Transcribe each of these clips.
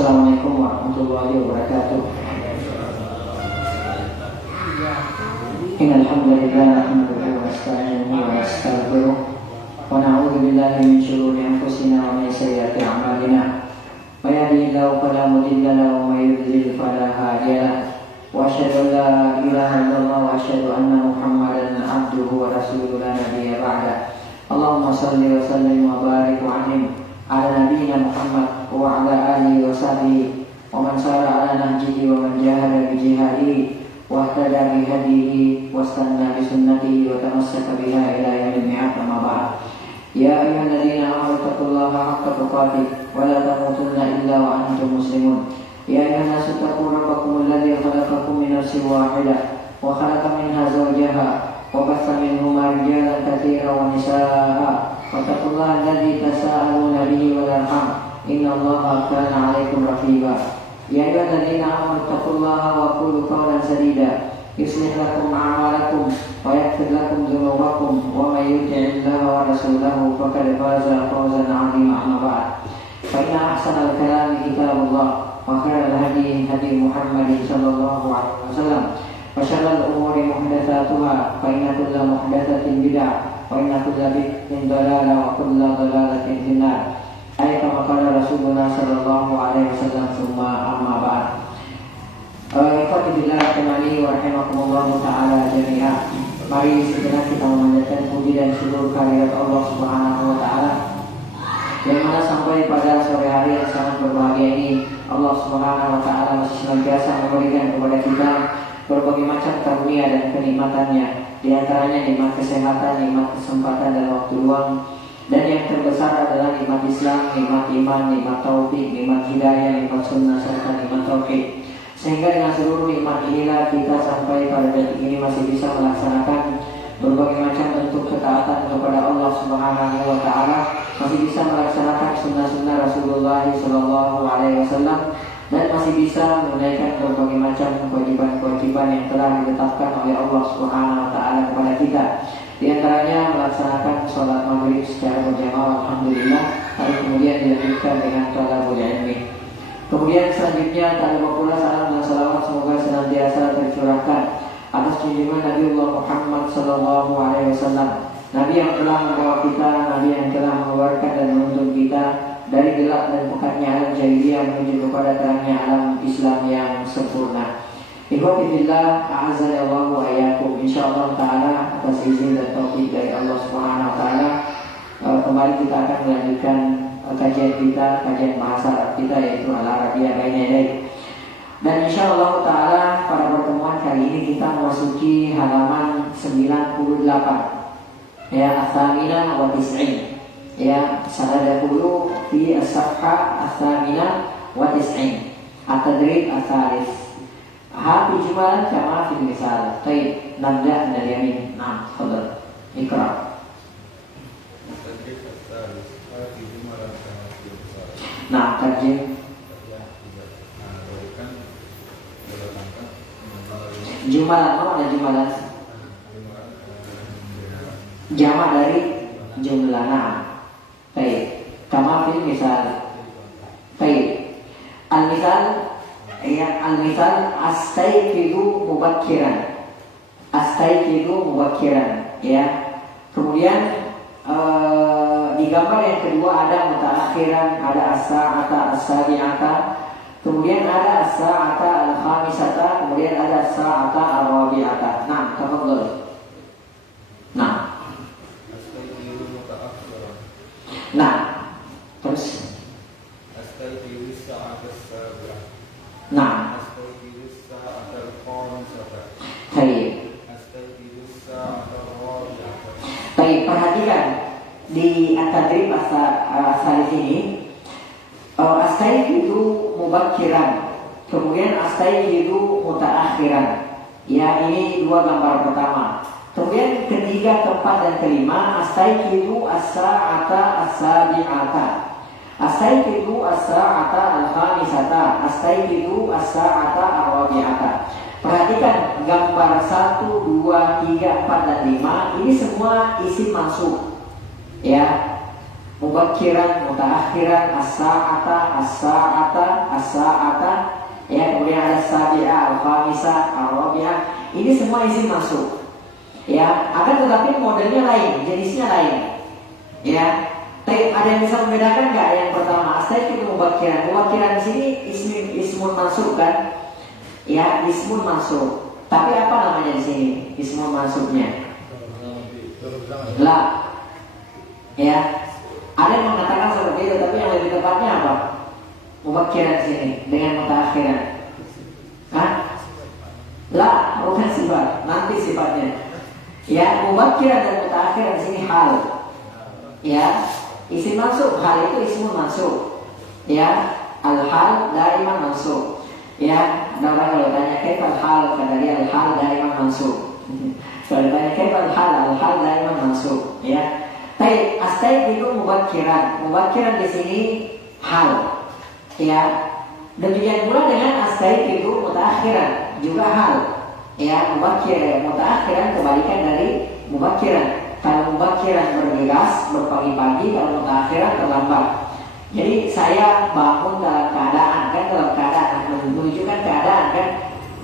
Assalamualaikum warahmatullahi wabarakatuh. Innal hamdalillah nahmaduhu wa nasta'inuhu wa nastaghfiruh wa na'udzu billahi min shururi anfusina wa min sayyiati a'malina. May yahdihillahu fala mudilla lahu wa may yudlil fala hadiya lahu. Wa asyhadu an la ilaha illallah wa asyhadu anna Muhammadan abduhu wa rasuluhu la nabiyya ba'da. Allahumma shalli wa sallim wa barik wa an'im ala nabiyyina Muhammad wa ala alihi wa sahbihi wa man sara ala nahjihi wa man jahada bi jihadihi wa ihtada bi hadihi wa istanna bi sunnatihi wa tamassaka biha ila yaumil mi'ad. Amma ba'd. Ya ayyuhalladzina amanu taqullaha haqqa tuqatih wa la tamutunna illa wa antum muslimun. Ya ayyuhan nasu taqu rabbakum alladzi khalaqakum min nafsin wahidah wa khalaqa minha zawjaha wa batha minhuma rijalan katsiran wa nisaa'a. Wattaqullaha alladzi tasaaluna bihi wal arham innallaha kana 'alaikum raqiba. Ya ayyuhalladzina amanu taqullaha wa qulu qawlan sadida yuslih lakum a'malakum wa yaghfir lakum dhunubakum wa may yuti'illaha wa rasulahu faqad faza fawzan 'azima. Amma ba'd. Fa inna ahsanal kalami kitabullah wa khairal hadi hadi Muhammadin sallallahu alaihi wasallam wa syarrul umuri muhdatsatuha fa inna kulla muhdatsatin bid'ah wa inna kulla bid'atin dhalalah wa kulla dhalalatin finnar. Ayat kama Rasulullah sallallahu alaihi wasallam. Summa amma ba'd. Ikhwati billah temani wa rahimakumullah ta'ala jami'a. Mari sejenak kita memanjatkan puji dan syukur kehadirat Allah Subhanahu wa taala, yang mana sampai pada sore hari yang sangat berbahagia ini Allah Subhanahu wa taala masih senantiasa memberikan kepada kita berbagai macam karunia dan kenikmatannya. Di antaranya nikmat kesehatan, nikmat kesempatan dan waktu luang, dan yang terbesar adalah nikmat Islam, nikmat iman, nikmat taufik, nikmat hidayah, nikmat sunnah serta nikmat tauhid. Sehingga dengan seluruh nikmat inilah kita sampai pada detik ini masih bisa melaksanakan berbagai macam bentuk ketaatan kepada Allah Subhanahu wa taala, masih bisa melaksanakan sunnah-sunnah Rasulullah sallallahu alaihi wasallam, dan masih bisa menunaikan berbagai macam kewajiban-kewajiban yang telah ditetapkan oleh Allah Subhanahu wa taala kepada kita. Di antaranya melaksanakan sholat maghrib secara berjamaah, alhamdulillah, lalu kemudian dilanjutkan dengan thalabul ilmi. Kemudian selanjutnya tak lupa pula salam dan salawat semoga senantiasa tercurahkan atas junjungan Nabiullah Muhammad sallallahu alaihi wasallam, Nabi yang telah membawa kita, Nabi yang telah mengeluarkan dan menuntun kita dari gelap dan pekatnya alam jahiliyah menuju kepada terangnya alam Islam yang sempurna. Ikhwati billah, a'azzani Allah wa iyyakum. Insyaallah taala atas izin dan taufik dari Allah Subhanahu wa taala, kembali kita akan melanjutkan kajian kita, kajian bahasa Arab kita, yaitu Al-Arabiyah Baina Yadayk. Dan insyaallah taala pada pertemuan kali ini kita memasuki halaman 98, ya, Ats-Tsaminah wa Tis'in. Ya, sanadkhulu fi as-safha Ats-Tsaminah wa Tis'in. At-Tadrib Ats-Tsalits. Hati jumalan kama fil misal. Baik, nabda dari yamin. Nah, tafadhal. Iqra. Nah, tarjim jumalan, apa ada jumalan? Jamak dari jumlana. Baik, kama fil misal. Baik, al-misal, ya, al-misal astayqidu mubakkiran. Astayqidu mubakkiran, ya. Kemudian di gambar yang kedua ada mutaakhiran, ada as-sa'ata as-sabi'ata, kemudian ada as-sa'ata al-khamisata, kemudian ada as-sa'ata ar-rabi'ata. Nah, tafadhal. Nah, terus nah, baik, perhatikan di At-Tadrib Ats-Tsalits ini, astayqidu mubakkiran, kemudian astayqidu mutaakhiran. Ya, ini dua gambar pertama. Kemudian ketiga, keempat dan kelima, astayqidu as-sa'ata as-sabi'ata, astayqidu as-sa'ata al-khamisata, astayqidu as-sa'ata ar-rabi'ata. Perhatikan gambar 1, 2, 3, 4 dan 5 ini semua isim mansub. Ya. Mubakkiran, mutaakhiran, as-sa'ata, as-sa'ata, as-sa'ata, ya, kemudian ada sabi'ah, al-khamisah, al-rabi'ah. Ini semua isim masuk. Ya, akan tetapi modelnya lain, jenisnya lain. Ya, ada yang bisa membedakan nggak? Yang pertama, astaik itu mubakkiran. Mubakkiran di sini ismun mansub kan? Ya, ismun mansub. Tapi apa namanya di sini? Ismun mansubnya? La. Ya. Ada yang mengatakan seperti itu, tapi yang lebih tepatnya apa? Mubakkiran di sini dengan mutaakhiran. Hah? La, bukan sifat, nanti sifatnya. Ya, mubakkiran dan mutaakhiran di sini hal. Ya, isim mansub, hal itu ismun mansub. Ya, al-hal daiman mansub. Ya, ada orang kalau tanya kaifal hal, kata dia al-hal daiman mansub. Kalau tanya kaifal hal, al-hal daiman mansub. Ya. Baik, astaik itu mubakkiran. Mubakkiran di sini hal. Ya. Demikian pula dengan astaik itu mutaakhiran, juga hal. Ya, mubakkiran, mutaakhiran kebalikan dari mubakkiran. Kalau mubakkiran bergegas, berpagi-pagi, kalau mutaakhiran terlambat. Jadi saya bangun dalam keadaan, kan, dalam keadaan menunjukkan keadaan kan.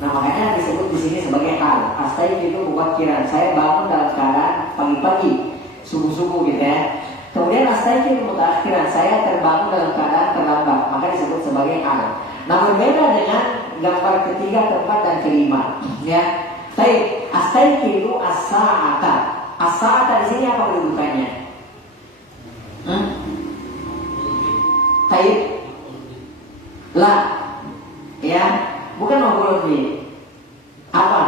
Nah, makanya disebut di sini sebagai hal. Astaik itu mubakkiran. Saya bangun dalam keadaan pagi-pagi, subuh-subuh gitu ya. Kemudian astaik itu mutaakhiran. Saya terbangun dalam keadaan terlambat, maka disebut sebagai hal. Nah, berbeda dengan gambar ketiga, keempat, dan kelima. Ya. Baik, astaik itu as-sa'ata. As-sa'ata di sini apa kedudukannya? Baik. La. Ya, bukan maf'ul bih. Apa?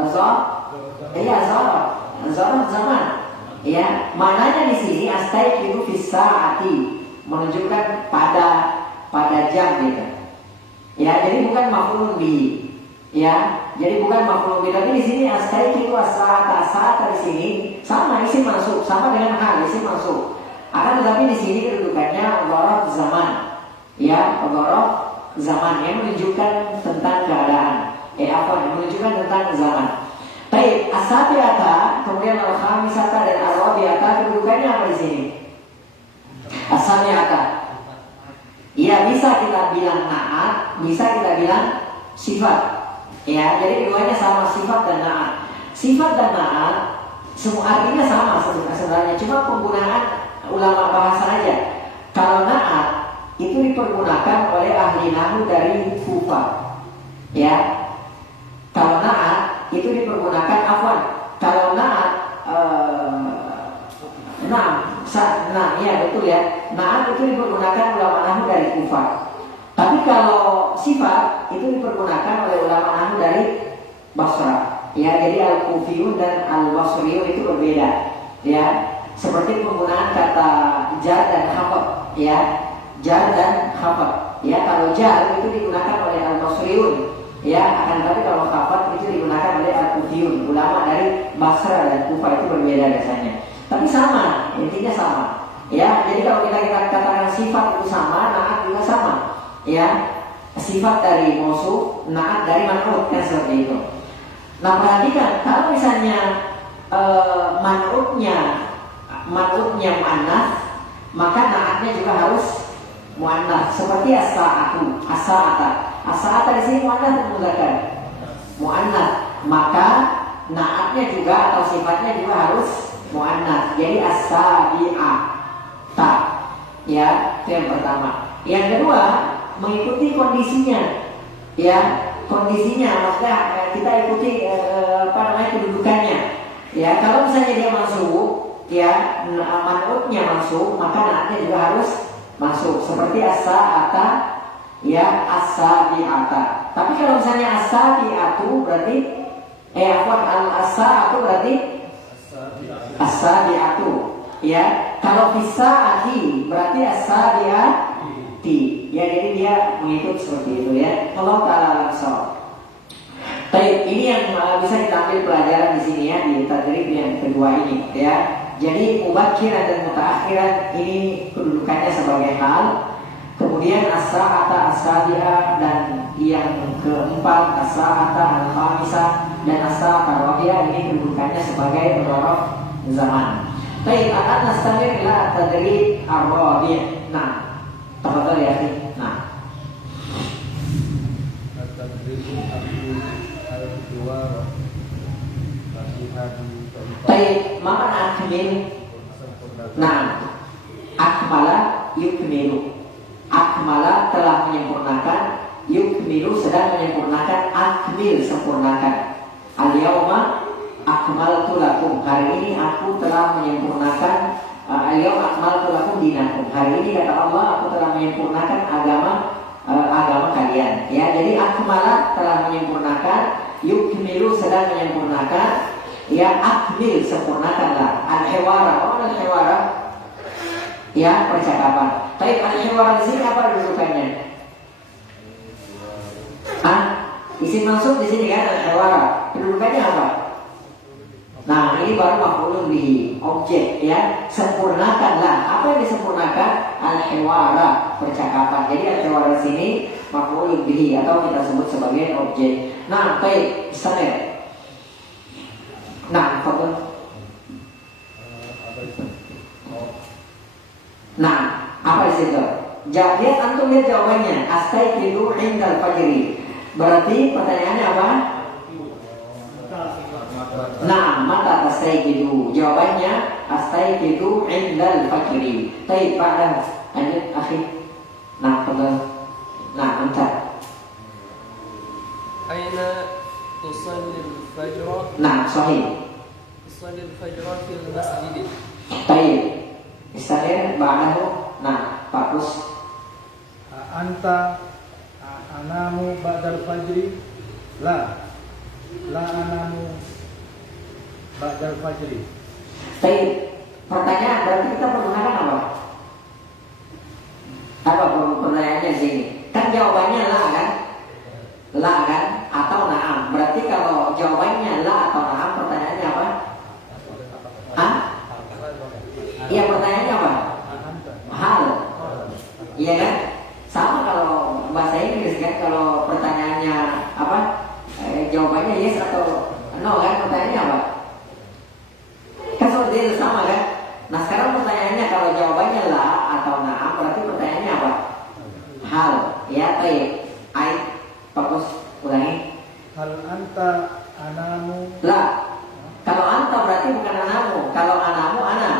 Azhar? Iya, azhar zaman. Ya, maknanya di sini astaik itu fisa'ati, menunjukkan pada jam gitu. Ya, jadi bukan maf'ul bih. Ya, jadi bukan maf'ul bih, tapi di sini astaik itu as-sa'ata. As-sa'ata di sini sama isim masuk, sama dengan hal isim masuk. Akan tetapi di sini kedudukannya dzaraf zaman. Ya, dzaraf zaman yang menunjukkan tentang keadaan. Menunjukkan tentang zaman. Baik, as-sabi'ata, kemudian al-khamisata dan al-rabi'ata, kedudukannya apa di sini? As-sabi'ata. Ya, bisa kita bilang na'at, bisa kita bilang sifat. Ya, jadi keduanya sama, sifat dan na'at. Sifat dan na'at semua artinya sama sebenarnya, cuma penggunaan ulama bahasa aja. Kalau na'at itu dipergunakan oleh ahli nahwu dari Kufah. Ya. Kalau na'at itu dipergunakan kalau na'at ya betul ya. Na'at itu dipergunakan ulama nahwu dari Kufah. Tapi kalau sifat itu dipergunakan oleh ulama nahwu dari Basra. Ya, jadi al-Kufiyun dan al-Basriyun itu berbeda. Ya, seperti penggunaan kata jar dan khafad. Ya, jar dan khafad. Ya, kalau jar itu digunakan oleh al-Basriyun. Ya, akan tetapi kalau khafad itu digunakan oleh al-Kufiyun. Ulama dari Basra dan Kufah itu berbeda biasanya. Tapi sama, intinya sama. Ya, jadi kalau kita katakan sifat itu sama, na'at juga sama. Ya, sifat dari mausuf, na'at dari man'ut, kan seperti itu. Nah, perhatikan kalau misalnya man'utnya mu'annas, maka na'atnya juga harus mu'annas. Seperti as-sa'atu, as-sa'ata. As-sa'ata di sini mu'annas atau mudzakkar? Mu'annas. Maka na'atnya juga atau sifatnya juga harus mu'annas. Jadi as-sabi'ata. Ya, itu yang pertama. Yang kedua, mengikuti kondisinya. Ya, kondisinya maksudnya kita ikuti kedudukannya. Ya, kalau misalnya dia masuk, ya, man'utnya masuk, maka na'atnya juga harus masuk. Seperti as-sa'ata, ya, as-sabi'ata. Tapi kalau misalnya as-sabi'atu berarti as-sa'atu berarti as-sabi'atu. Ya, kalau fisa'ati berarti as-sabi'ati. Ya, jadi dia mengikut seperti itu ya. Allah Ta'ala langsung. Baik, ini yang bisa kita ambil pelajaran di sini ya, di tadrib yang kedua ini ya. Jadi mubakkiran dan mutaakhiran ini kedudukannya sebagai hal. Kemudian as-sa'ata, as-sabi'ah, dan yang keempat as-sa'ata al-khamisah dan as-sa'ata ar-rabi'ah ini kedudukannya sebagai dzaraf zaman. Baik, akan nastamir ila tadrib ar-rabi'. Nah, tafadhal ya akhi. Nah. التدريب الأول الجوار Baik, maka akmil. Nah, akmala yukmilu. Akmala telah menyempurnakan, yukmilu sedang menyempurnakan, akmil sempurnakan. Al-yawma akmaltu lakum. Hari ini aku telah menyempurnakan, al-yawma akmaltu lakum dinakum. Hari ini kata Allah aku telah menyempurnakan agama kalian. Ya, jadi akmala telah menyempurnakan, yukmilu sedang menyempurnakan, ya akmil sempurnakanlah. Al-hiwara, al-hiwara, ya percakapan. Tapi al-hiwara di sini apa kedudukannya? Isim maksud di sini kan al-hiwara. Kedudukannya apa? Nah, ini baru maf'ulun bihi, objek ya. Sempurnakanlah. Apa yang disempurnakan? Al-hiwara, percakapan. Jadi al-hiwara di sini maf'ulun bihi atau kita sebut sebagai objek. Nah, baik, sampai. Nah, betul. Nah, apa itu? Jadi antum lihat jawabannya. Astaiqidu indal fajri. Berarti pertanyaannya apa? Nah, mata astaiqidu. Jawabannya astaiqidu indal fajri. Baik, Pak. Lanjut, akhi. Nah, betul. Nah, entar. Aina tusalli al-fajr. Nah, sahih. Tusalli al-fajr fil masjid. Baik. Istilah ba'dahu. Nah, bagus. Anta anamu ba'dal fajri. La anamu ba'dal fajri. Baik. Pertanyaan berarti kita menggunakan apa? Apa pertanyaannya sini? Kan jawabannya la kan? La kan? Atau na'am. Berarti kalau jawabannya la atau na'am, pertanyaannya apa? Hah? Iya, pertanyaannya apa? Hal. Iya kan? Sama kalau bahasa Inggris kan, kalau pertanyaannya apa? Jawabannya yes atau no kan? Pertanyaannya apa? Kan seperti itu, sama kan? Nah, sekarang pertanyaannya kalau jawabannya la atau na'am, berarti pertanyaannya apa? Hal. Ya, baik. Fokus, ulangi. Hal anta anamu. La. Kalau anta berarti bukan anamu. Kalau anamu ana.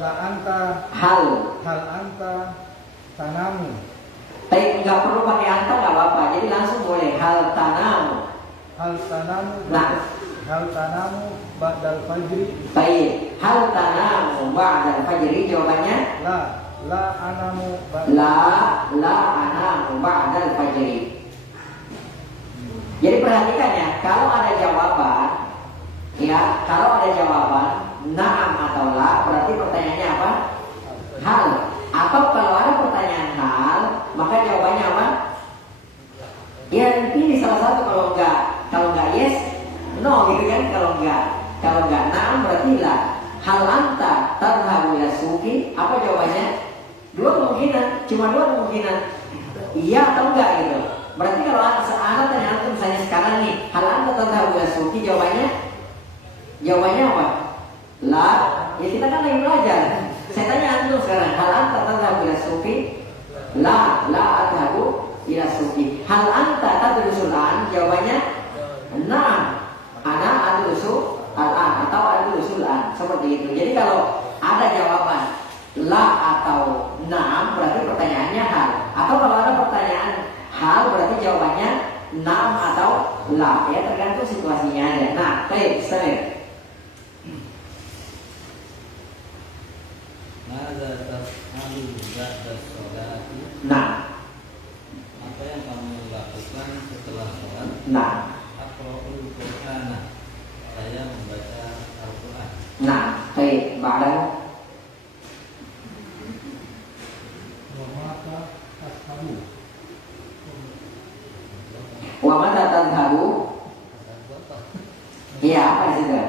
La anta Hal anta tanamu. Tapi nggak perlu pakai anta, nggak apa-apa. Jadi langsung boleh hal tanamu. Hal tanamu. Nah, Hal tanamu ba'dal fajri. baik. Hal tanamu ba'dal fajri. Jawabannya La anamu la anamu ba'dal fajri. Jadi perhatikan ya, kalau ada jawaban, ya, kalau ada jawaban na'am atau la, berarti pertanyaannya apa? Hal. Atau kalau ada pertanyaan hal, maka jawabannya apa? Ya, pilih salah satu. Kalau enggak yes, no gitu kan. Kalau enggak na'am berarti la. Hal anta tadhhabu ila suqi. Apa jawabannya? Dua kemungkinan, cuma dua kemungkinan. Iya atau enggak gitu. Berarti kalau anak tanya antum misalnya sekarang nih, hal anta tadhhabu ila suqi, jawabannya apa? La. Ya kita kan lagi belajar. Saya tanya antum sekarang, hal anta tadhhabu ila suqi? La adhabu ila suqi. Hal anta tadrusul an? Jawabannya na'am. Ana adrusu al-an atau adrusul an. Seperti itu. Jadi kalau ada jawaban la atau na'am, berarti pertanyaannya hal. Atau kalau ada pertanyaan hal, berarti jawabannya na'am atau la. Ya, tergantung situasinya aja. Nah, baik, Ustaz. Nah, apa yang kamu lakukan setelah sholat? nah, Aqra'ul Qur'ana. Saya membaca Al-Quran. nah, baik, ba'dahu. Wa mata tadhhabu. Iya, apa itu?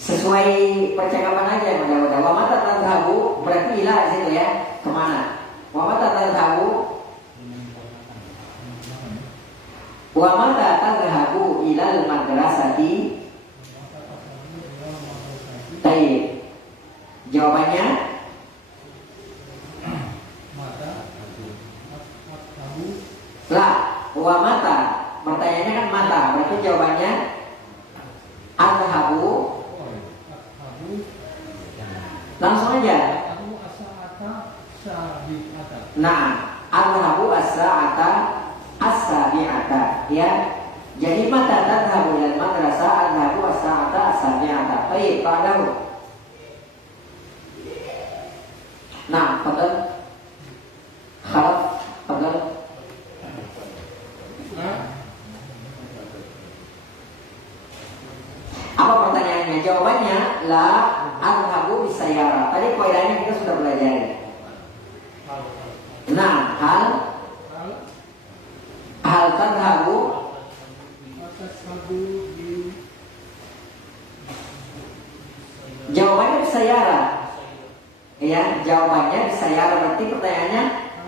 Sesuai percakapan aja, mudah-mudahan. Wa mata tadhhabu berarti ilah di situ ya. Kemana? Wa mata tadhhabu. Wa mata tadhhabu. tadhabu ilal madrasati? Baik. Jawabannya la wa mata. Pertanyaannya kan mata. Berarti jawabannya adhabu. Langsung aja. Nah, adhabu as-sa'ata as-sabi'ata, ya. Jadi mata tadhabu ilal madrasah, adhabu as-sa'ata as-sabi'ata. Baik, padahu. Nah, fadal. Khalaf, fadal. Apa pertanyaannya? Jawabannya la adhabu bisayara. Tadi kaidahnya kita sudah belajar. Nah, hal tadhabu jawabannya bisayara. Ya, jawabannya bisayara. Berarti pertanyaannya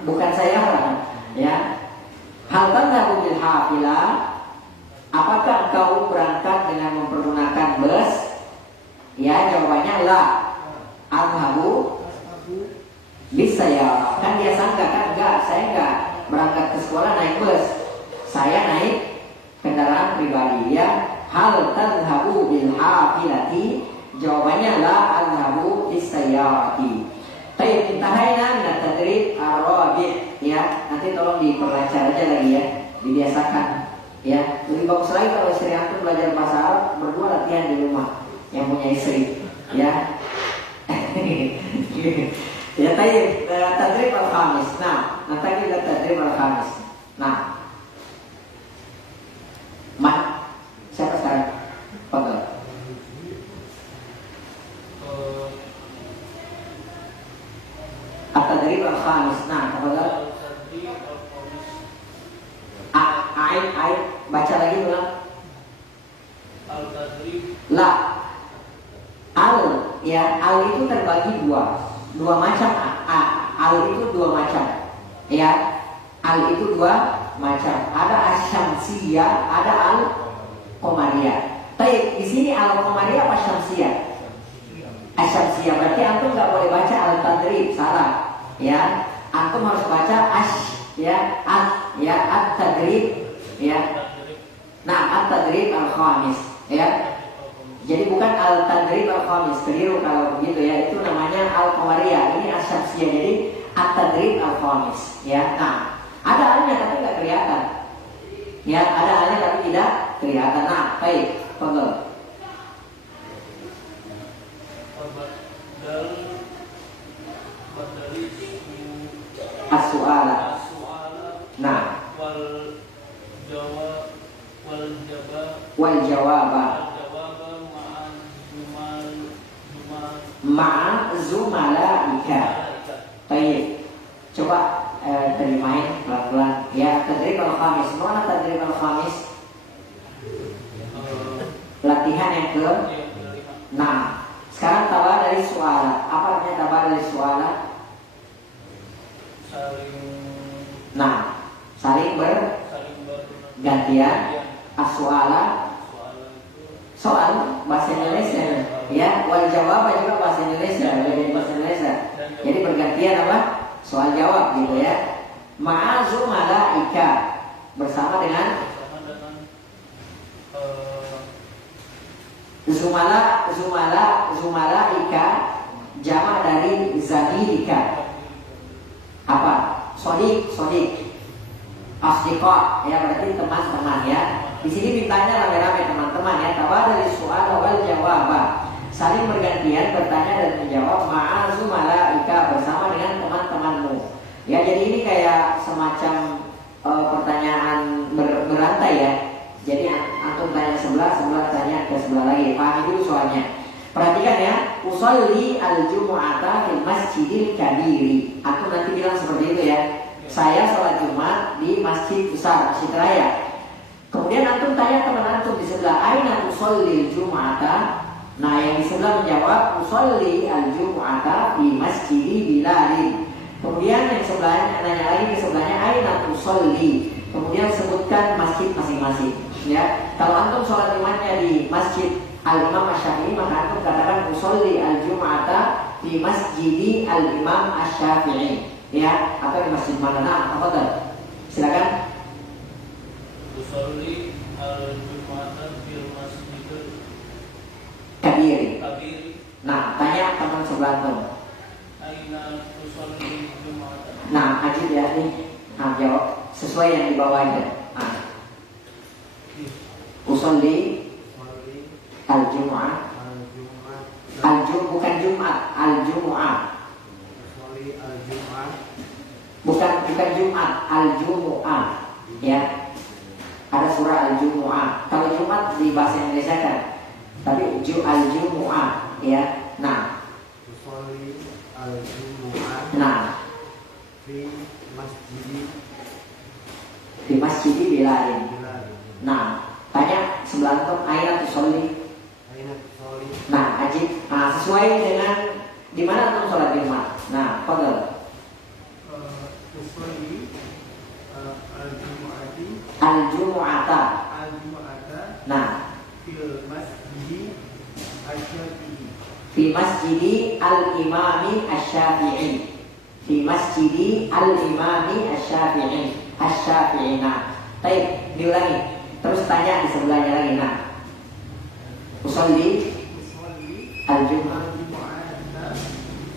bukan sayara. Ya. Hal tadhabu bil hafilah. Apakah engkau berangkat dengan mempergunakan bus? Ya, jawabannya la. Adhabu bisayara. Kan dia sangka kan enggak, saya enggak berangkat ke sekolah naik bus. Saya naik kendaraan pribadi, ya. Hal tadhabu bil hafilati? Jawabannya la adhabu bisayarati. Baik, intahayna min tadrib ar-rabi', ya. Nanti tolong diperlancar aja lagi ya, dibiasakan. Ya, lebih bagus lagi kalau istri antum belajar bahasa Arab berdua latihan di rumah yang punya istri, ya. Ya, tadi tadrib al-khamis. Nah, nanti kita tadrib al-khamis. Nah, siapa sekarang? Fadhal. At-tadrib al-khamis. Nah, fadhal. Aib, baca lagi ulang. La. Al, ya, al itu terbagi dua macam. Al itu dua macam, ya. Al itu dua macam. Ada asyamsiyah, ada al qamariyah. Baik, di sini al qamariyah apa syamsiyah? Asyamsiyah. Berarti antum nggak boleh baca al tadrib, salah. Ya, antum harus baca ya, at-tadrib. Ya. Nah, at-tadrib al-khamis, ya. Jadi bukan al-tadrib al-khamis, keliru kalau begitu ya. Itu namanya al-qamariyah. Ini asyamsiyah. Jadi at-tadrib al-khamis, ya. Nah, ada alnya tapi tidak kelihatan. Ya, ada alnya tapi tidak kelihatan. Nah, baik, fadhal. As-su'ala. Nah, wal jawaba ma'a zumalaika. Baik. Coba terimain pelan-pelan. Ya, tadrib al-khamis. Mana tadrib al-khamis? Latihan yang ke. Nah, sekarang tabah dari suara. Apa artinya tabah dari suara? Nah, saling bergantian. As-su'ala soal bahasa Indonesia, ya. Wal jawab juga bahasa Indonesia, jadi bahasa Indonesia. Jadi bergantian apa? Soal jawab gitu ya. Ma'azu malaika, bersama dengan zumalaika, jama dari zamilika. Apa? Sodik, asdiqa, ya, berarti teman-teman, ya. Di sini mintanya rame-rame teman-teman, ya. Tabadal su'al wal jawab, saling bergantian bertanya dan menjawab ma'azu malaika, bersama dengan teman-temanmu. Ya, jadi ini kayak semacam pertanyaan berantai ya. Jadi antum tanya sebelah tanya ke sebelah lagi. Pahami dulu soalnya. Perhatikan ya. Usolli al-jumu'ata fil masjidil kabiri. Antum nanti bilang seperti itu ya. Saya sholat Jumat di masjid besar, Masjid Raya. Kemudian antum tanya teman antum di sebelah, aina usolli al-jumu'ata? Nah, yang di sebelah menjawab, usolli al-jumu'ata di masjidi Bilalin. Kemudian yang sebelahnya nanya lagi ke sebelahnya, aina usolli? Kemudian sebutkan masjid masing-masing. Ya, kalau antum sholat Jumatnya di Masjid Al-Imam Asy-Syafi'i, maka antum katakan usolli al-Jum'ata di Masjidi Al-Imam Asy-Syafi'i. Ya, atau di masjid mana? Nah, apa tuh? Silakan. Usolli al-Jum'ata fil masjid Kabiri. kabiri. Nah, tanya teman sebelah antum. Aina usolli Jum'ata. Nah, ajib ya nih. Nah, jawab sesuai yang di bawahnya. Nah, usolli al-Jum'ah. Bukan Jumat, al-Jum'ah. Bukan Jumat, al-Jum'ah. Ya. Ada surah al-Jum'ah. Kalau Jumat di bahasa Indonesia kan. Tapi al-Jum'ah, ya. Nah. Nah. Di masjid Bilalin. Nah, tanya sebelah antum aina tusolli. Nah, ajib. Nah, sesuai dengan di mana antum sholat Jumat. Nah, fadhil. Al-Jumu'ata. Nah, fi masjidi al-Imami Asy-Syafi'i. Fi masjidi al-Imami Asy-Syafi'i. Asy-Syafi'i. Nah, baik, diulangi. Terus tanya di sebelahnya lagi. Nah, usolli al-Jum'ah.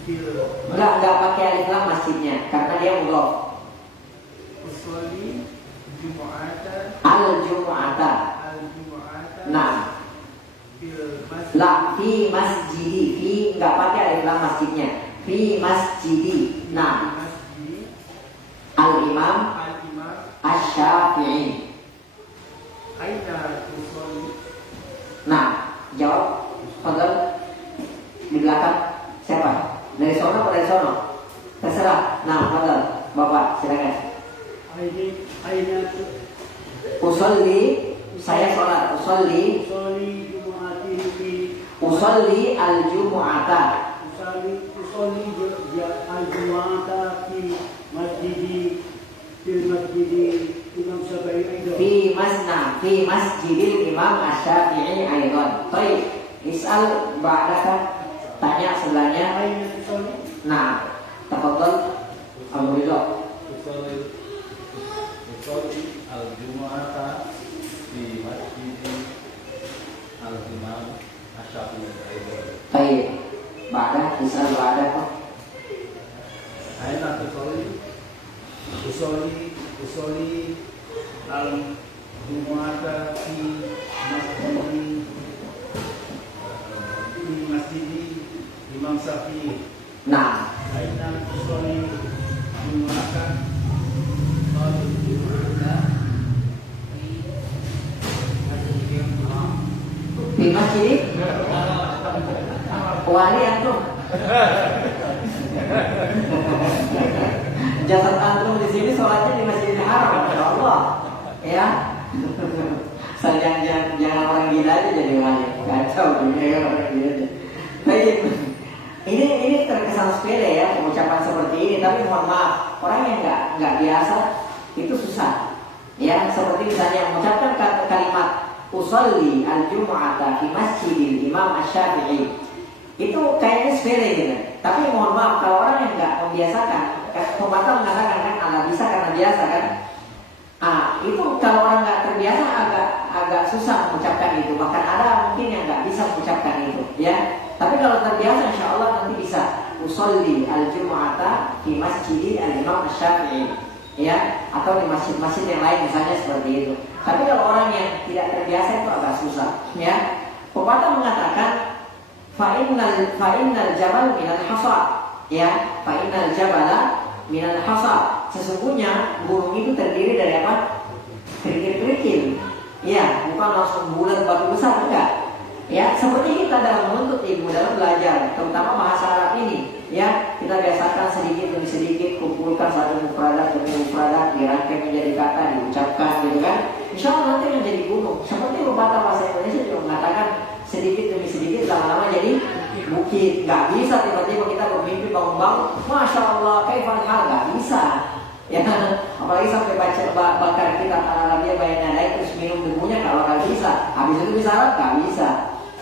Enggak pakai alif lam masjidnya karena dia mudhof. Al-Jum'ata. Nah, la fi masjidi, fi enggak pakai alif lam masjidnya. Fi masjidi. Nah, al-Imam Asy-Syafi'i. Nah, jawab. Fadhil. Di belakang siapa? Dari sono atau dari sono? Terserah. Nah, fadhil. Bapak, silakan. Usolli, saya sholat. Usolli al-Jumu'ata. Fi masjidil Imam Asy-Syafi'i aidan. Baik, is'al ba'daka, tanya sebelahnya. Nah, tafadhal. Alhamdulillah. Usolli al-Jum'ata fi masjid al-Imam Asy-Syafi'i aidan. Baik, ba'da, is'al ba'daka. Aina usolli al-Jum'ata fi masjid Imam Syafi'i. Nah, Aina usolli Jum'ata di masjid wali antum. Jasad antum di sini sholatnya di Masjidil Haram, Masya Allah. Ya. Saya jangan orang gila aja jadi wali. Kacau dunia orang gila aja. Baik. Ini terkesan sepele ya pengucapan seperti ini, tapi mohon maaf, orang yang nggak biasa itu susah. Ya, seperti misalnya mengucapkan kalimat usolli al-Jumu'ata fi masjidil Imam Asy-Syafi'i. Itu kayaknya sepele gitu. Tapi mohon maaf kalau orang yang nggak membiasakan, pepatah mengatakan kan ala bisa karena biasa kan. Itu kalau orang nggak terbiasa agak susah mengucapkan itu. Bahkan ada mungkin yang nggak bisa mengucapkan itu, ya. Tapi kalau terbiasa, insya Allah nanti bisa. Usolli al-Jumu'ata fi masjidi al-Imam Asy-Syafi'i, ya, atau di masjid-masjid yang lain misalnya seperti itu. Tapi kalau orang yang tidak terbiasa itu agak susah, ya. Pepatah mengatakan fa'innal jabal minal hasa, ya, fa'innal jabala minal hasa. Sesungguhnya gunung itu terdiri dari apa? Kerikil-kerikil. Ya, bukan langsung bulat batu besar, enggak. Ya, seperti kita dalam menuntut ilmu, dalam belajar, terutama bahasa Arab ini, ya, kita biasakan sedikit demi sedikit, kumpulkan satu mufradat demi mufradat, dirangkai menjadi kata, diucapkan, gitu kan. Insya Allah nanti menjadi gunung. Seperti pepatah bahasa Indonesia juga mengatakan sedikit demi sedikit lama-lama jadi bukit. Gak bisa tiba-tiba kita bermimpi bangun-bangun, Masya Allah, kaifal hal, gak bisa. Ya, apalagi sampai baca bakar kitab Al-Arabiyah Bayan Nadai terus minum debunya kalau nggak bisa. Habis itu bisa Arab nggak bisa.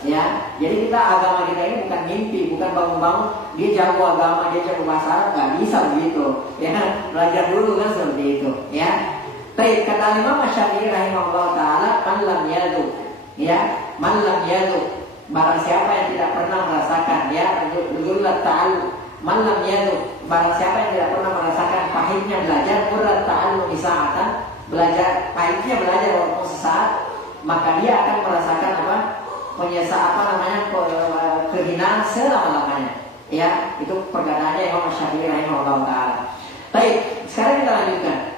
Ya, jadi kita agama kita ini bukan mimpi, bukan bangun-bangun dia jago agama, dia jago bahasa Arab, nggak bisa begitu. Ya, belajar dulu kan seperti itu. Ya, baik kata Imam Syafi'i rahimahullah taala, man lam yadu, ya, man lam yadu, barang siapa yang tidak pernah merasakan, ya, yulat ta'al, man lam yadu, barang siapa yang tidak pernah merasakan pahitnya belajar, murad ta'allum sa'atan, belajar pahitnya belajar walaupun sesaat, maka dia akan merasakan apa? Kehinaan selama-lamanya. Ya, itu perkataannya Imam Syafi'i rahimahullah taala. Baik, sekarang kita lanjutkan.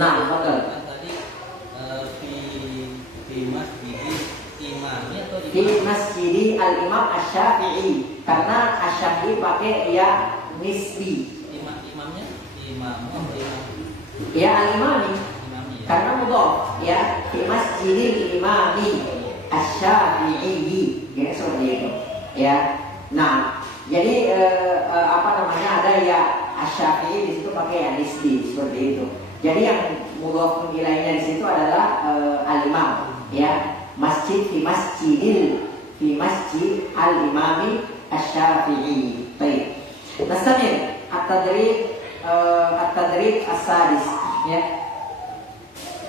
Nah, betul. Tadi di masjid imamnya atau Di masjid al-Imam Asy-Syafi'i, karena Asy-Syafi'i pakai ya nisbi. imamnya imam atau imam Ya al-Imami imamnya. karena mudhaf ya, di masjidil imami Asy-Syafi'i, ya seperti itu. Ya. Nah, jadi apa namanya, ada ya Asy-Syafi'i di situ pakai ya nisbi seperti itu. Jadi yang mudhaf ilainya di situ adalah al-imam, ya. Masjid fi masjid al-imami Asy-Syafi'i. Baik. Nastamir at-tadrib as-sadis, ya.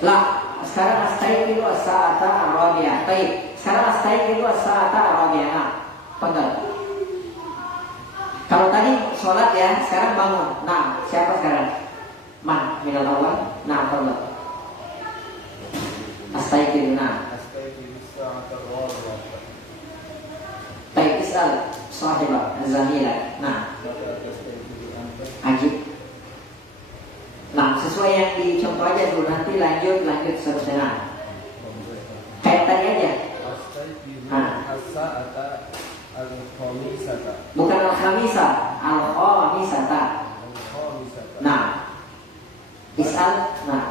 Lah, sekarang astaiqidu as-sa'ata ar-rabi'ah. Baik. Sekarang astaiqidu as-sa'ata ar-rabi'ah. Betul. Kalau tadi sholat ya, sekarang bangun. Nah, siapa sekarang? Man, minal awal. Nah, betul. Astaiqidu, nah. Baik, is'al sahibah, zamilah. Nah, ajib. Nah, sesuai yang dicontoh aja dulu, nanti lanjut seterusnya. Kayak tadi aja. Bukan al-khamisah, al-khamisata. Nah, is'al. Nah,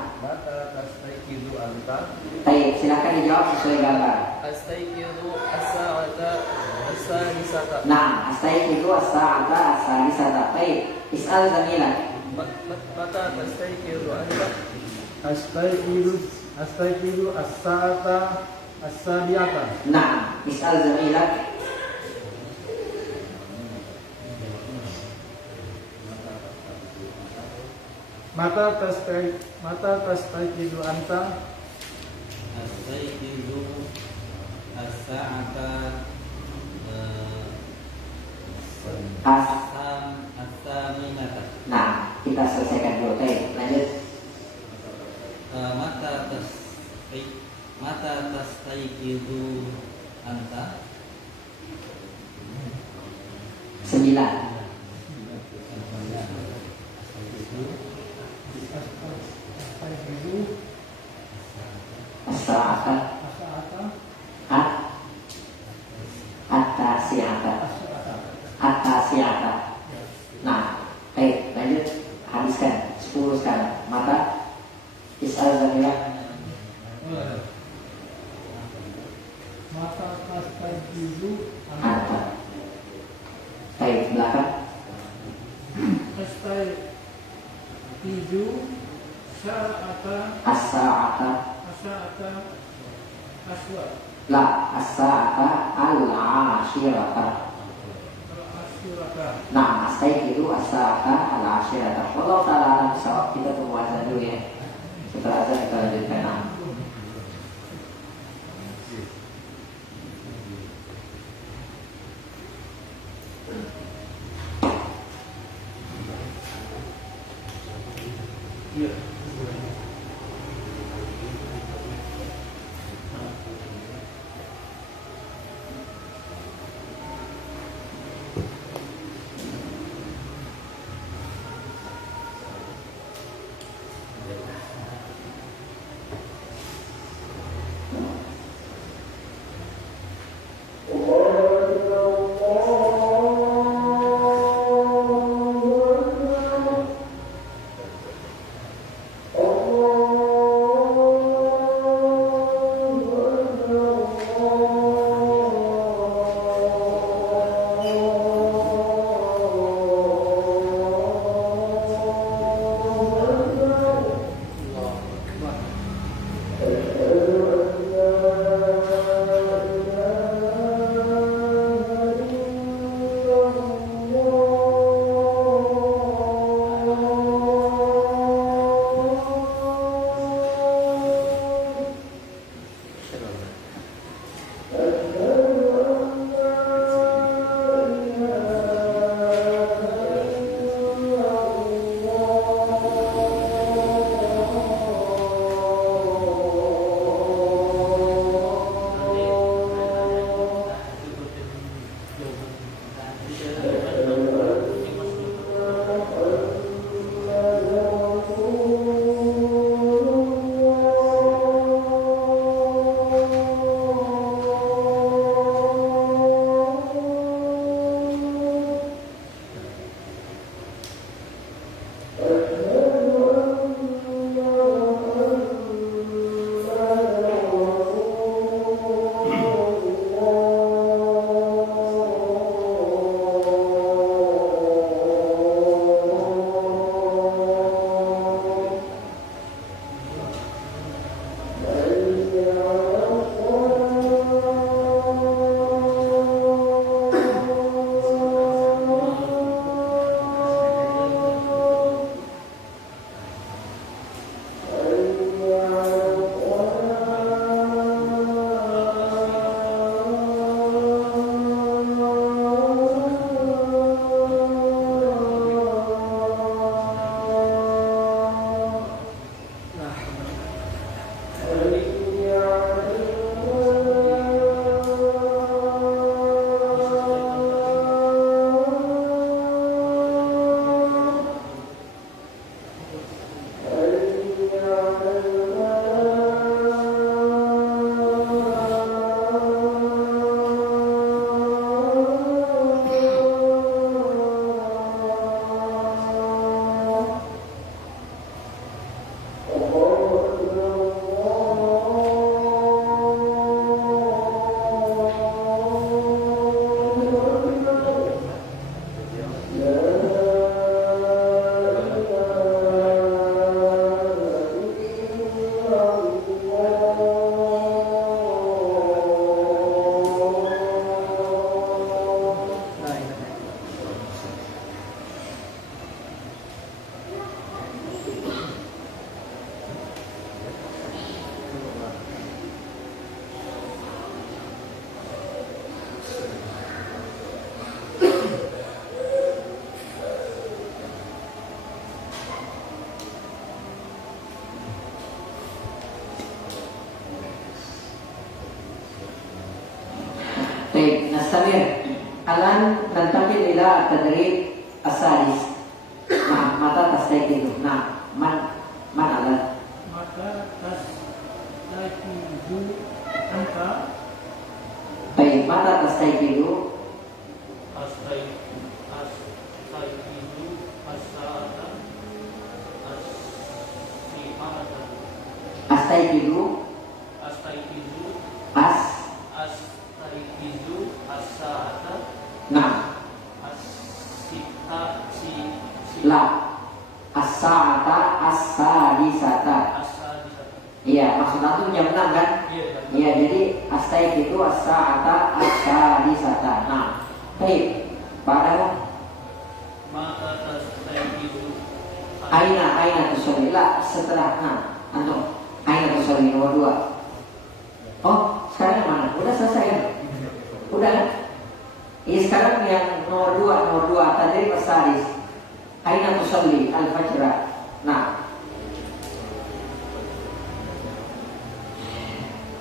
baik, silakan dijawab sesuai gambar. Astaiqidu as-sa'ata as-sadisata. Nah, astaiqidu as-sa'ata as-sadisata. Baik, is'al zamilah. Mata tastaiqidu anta? Astaiqidu as-sa'ata as-sabi'ata. Nah, is'al zamilah. Mata tastaiqidu anta? Astaiqidu as-sa'ata as-saminata. Nah, kita selesaikan dulu. Baik, lanjut. Mata tastaiqidu anta? 9. Astaiqidu As-sa'ata as-sa'ata at-tasi'ata. At-tasi'ata. Nah, baik, lanjut. Habiskan 10 sekarang. Mata is'al zamilah. Mata tastaiqidu Anta. Baik, belakang. Astaiqidu sa'ata As-sa'ata. as-sa'ata aswa La, as-sa'ata al-ashirata. al-asyurata. Nah, astaiqidu as-sa'ata al-ashirata. Wallahu ta'ala alam bisawab. Kita tunggu azan dulu ya. Setelah azan kita lanjutkan. Nah. طيب نستمر الآن ننتقل إلى التدريب السادس. نعم متى تستيقظ؟ نعم من على Maka tastaqizu anta طيب متى تستيقظ؟ Astaikizu as-sa'ata as-si'ata أستيقظ Astaikizu أس Astaikizu as-sa'ata نعم as-si'ata لا الساعة السادسة. as-sadisata. Iya, maksud antum jam 6 kan? Iya. Iya, jadi astaiqizu as-sa'ata as-sadisata. Nah, baik. Pada Maka tastaikizu aina tusolli. La, setelah antum aina tusolli nomor 2. Oh, sekarang mana? Udah selesai kan? Udah kan? Iya, sekarang yang nomor 2 tadi sadis. Aina tusolli al-fajr. Nah,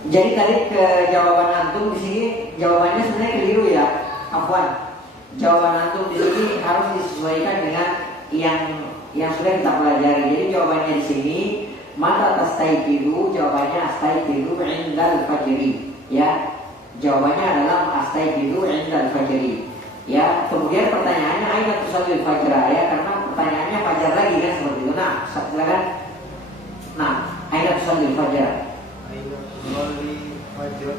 jadi tadi ke jawaban antum di sini jawabannya sebenarnya keliru ya. Afwan. Jawaban antum di sini harus disesuaikan dengan yang sudah kita pelajari. Jadi jawabannya di sini mata tastaiqizu, jawabannya astaiqizu indal fajri. Ya. Jawabannya adalah astaiqizu indal fajri. Ya, kemudian pertanyaannya aina tusallil fajr ya, karena pertanyaannya fajar lagi kan seperti itu. Nah, silakan. Nah, aina tusallil fajr. Aina tusolli fajr.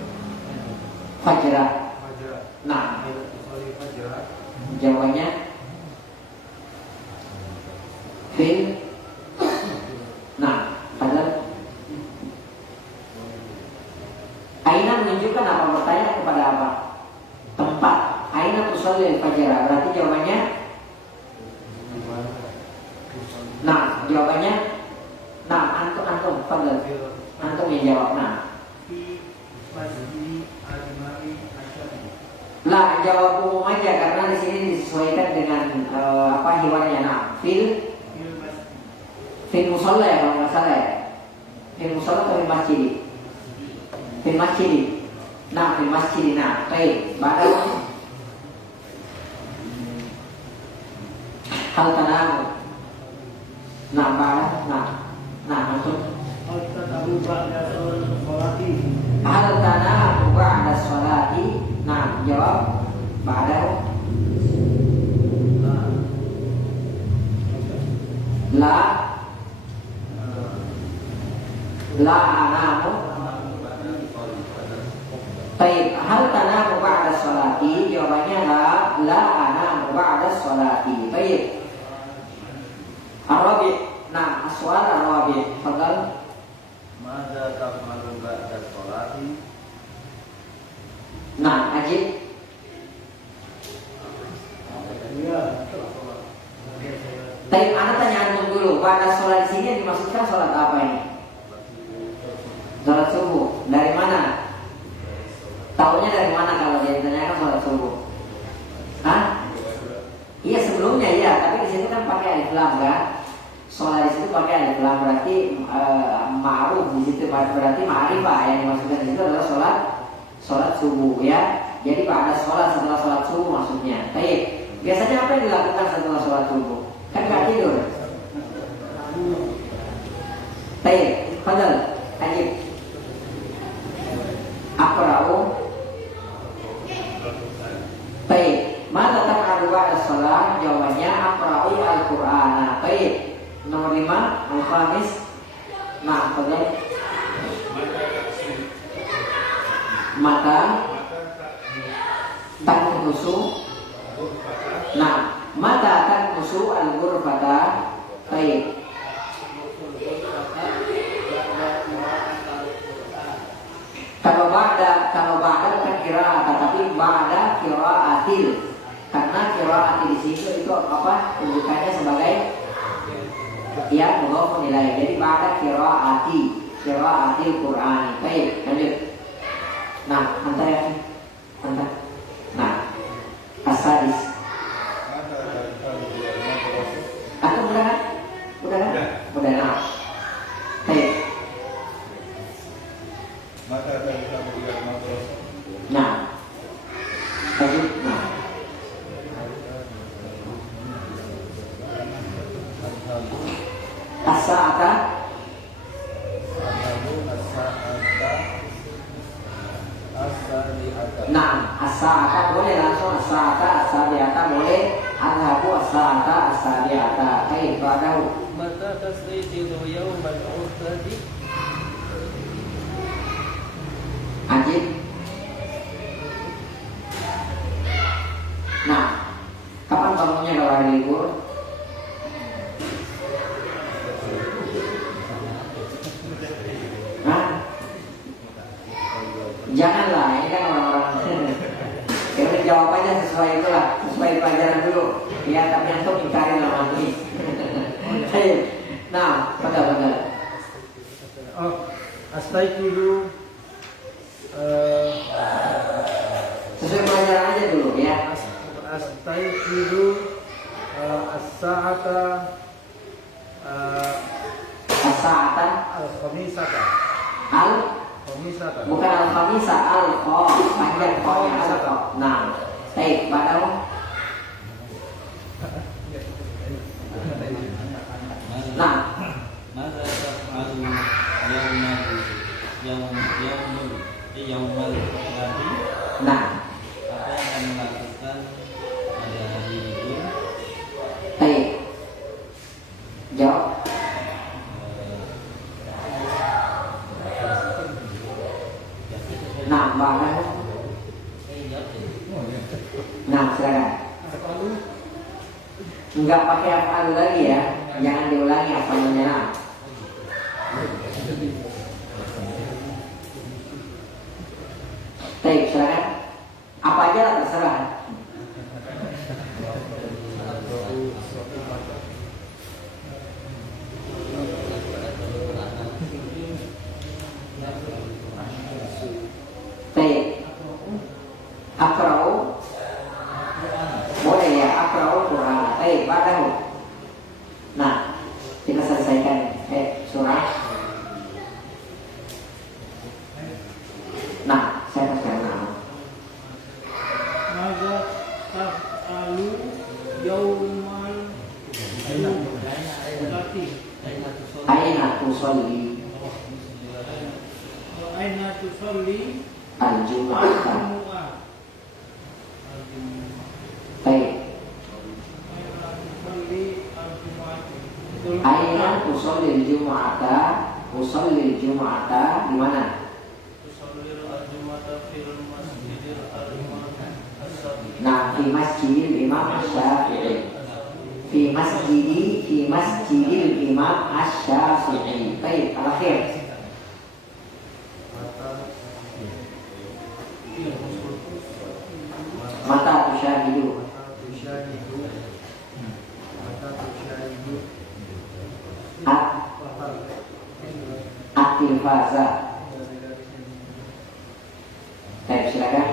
Fajr. Fajr. Nah, Aina tusolli fajr. jawabannya fil. Nah, padahal aina menunjukkan apa? Bertanya kepada apa? Tempat. Aina tusolli fajr. Berarti jawabannya nah, jawabannya antum fadhal. Antum yang jawab. Nah, fi masjid al-mari asyari. lah jawab umum aja karena di sini disesuaikan dengan hewannya. Nah, fil musalla ya kalau nggak salah ya. Fil musalla atau fil masjid? Fil masjid. Nah, fil masjid. Nah, baik. Baru hal tanamu. Nah, antum. Al-tatabu ba'da sholati. Hal tanamu ba'da sholati. Nah, jawab ba'da la anamu. Baik, hal tanamu ba'da sholati. Jawabannya la anamu ba'da sholati. Baik. Arabi. Nah, aswal Arabi. Fadal. Mada taf'alu ba'da sholati? Nah, Ajib. Ya. Baik, anak tanya antum dulu. Pada sholat di sini yang dimaksudkan sholat apa ini? Sholat subuh. Dari mana? Taunya dari mana kalau dia ditanyakan sholat subuh? Hah? Iya sebelumnya iya, tapi di situ kan pakai alif lam kan? Sholat di situ pakai alif lam berarti ma'ruf di situ berarti ma'rifah. Yang dimaksudkan di situ adalah sholat subuh ya. Jadi pada sholat setelah sholat subuh maksudnya. Baik. Biasanya apa yang dilakukan setelah sholat subuh? Kan nggak tidur. Baik. Fadal. Ajib. Aqra'u. Baik. Mata taf'alu ba'da sholat? Jawabannya aqra'u al-Qur'an. Baik. Nomor 5 al-khamis. Nah, fadal. Mata tanqusu. Nah, mata tanqusu al-ghurfata. Baik. Kalau ba'da kan qiraat, tapi ba'da qiraatil. Karena qiraat di situ itu apa? Rujukannya sebagai ya mudhaf nilai. Jadi ba'da qiraatil Qur'an. Baik, lanjut. Nah, antar ya. Antar. Nah, asadis. Atau udah kan? Udah kan? Udah. Nah. Baik. Mata taf'alu ba'da madrasah? Nah, Tajib. Nah, Adhabu as-sa'ata. Adhabu as-sa'ata as-sadi'ata. Nah, as-sa'ata boleh langsung as-sa'ata as-sabi'ata boleh. Adhabu as-sa'ata as-sabi'ata. Baik, ba'dahu. Mata tasridu yawmal urtadi. Ajib. Nah, kapan bangunnya kalau hari libur? Nah, janganlah, ini kan orang-orang. Ya udah jawab aja sesuai itulah, sesuai pelajaran dulu. Ya, tapi antum ingkari lah nanti. Nah, betul. Oh, astagfiru Sesuai pelajaran aja dulu ya. astagfiru as-sa'ata As-sa'ata al-khamisata. al Khamisata. bukan al-khamisa al-kha panjang kha-nya al-kha. Nah, baik, ba'dahu. Nah, Mada taf'alu yawmal urtadi. nah, Apa yang kamu lakukan pada hari libur? baik. Jawab. Nah, ba'dahu. Nah, silakan. Enggak pakai afal lagi ya. Jangan diulangi afalnya. Nah. Baik, silakan. Apa aja lah terserah. Baik. Akra'u. Boleh ya, akra'u Quran. Baik, ba'dahu. Nah, kita selesaikan surah. Nah, saya kasih nama. Mada taf'alu yawmal urtadi. Aina tusolli Aina tusalli al-jum'ata. al-jumu'ah. Baik. Aina tusalli al-jumu'ah. Aina tusolli al-jum'ata. Usolli al-jum'ata di mana? Tusalliru al-jum'ata fil masjidil al-imam as-sabi'i. Nah, fi masjidil Imam Asy-Syafi'i. Fi masjidil Imam Asy-Syafi'i. Baik, al-akhir. Mata tusyahidu. At-tilfaza. Baik, silakan.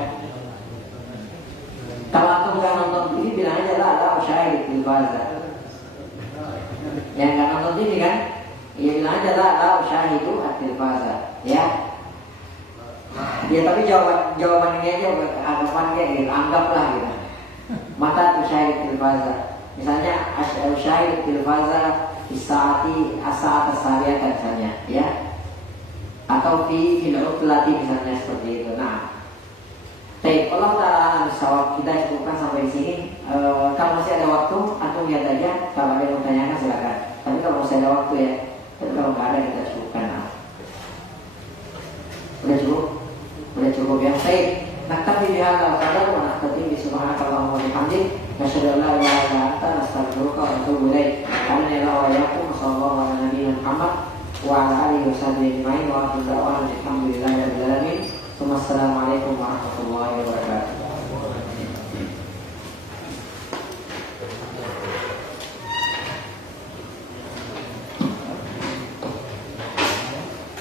Kalau aku nggak nonton TV bilang aja lah usyahid tilfaza. Yang nggak nonton TV kan, ya bilang aja lah usyahidu at-tilfaza. Ya. Ya tapi jawaban ini aja anggapannya gitu, anggaplah gitu. Mata tusyahid tilfaza. Misalnya usyahid tilfaza isaati as-sa'at as-sabiyah misalnya, ya. Atau fil utlati misalnya seperti itu. Nah, baik, Allah Ta'ala misawab, kita cukupkan sampai di sini. Kalau masih ada waktu, antum lihat aja. Kalau ada yang mau tanyakan silakan. Tapi kalau masih ada waktu ya. Tapi kalau nggak ada kita cukupkan. Nah. Udah cukup? Udah cukup ya. Baik, naktabi bihadzal qadar wa naktabi bi subhanakallahumma wa bihamdik nasyhadu an la ilaha illa anta nastaghfiruka wa natubu ilaik. Amin wa iyyakum sallallahu ala nabiyyina Muhammad wa ala alihi wa sahbihi ajma'in wa akhiru da'wana alhamdulillahi rabbil alamin. Wassalamualaikum warahmatullahi wabarakatuh.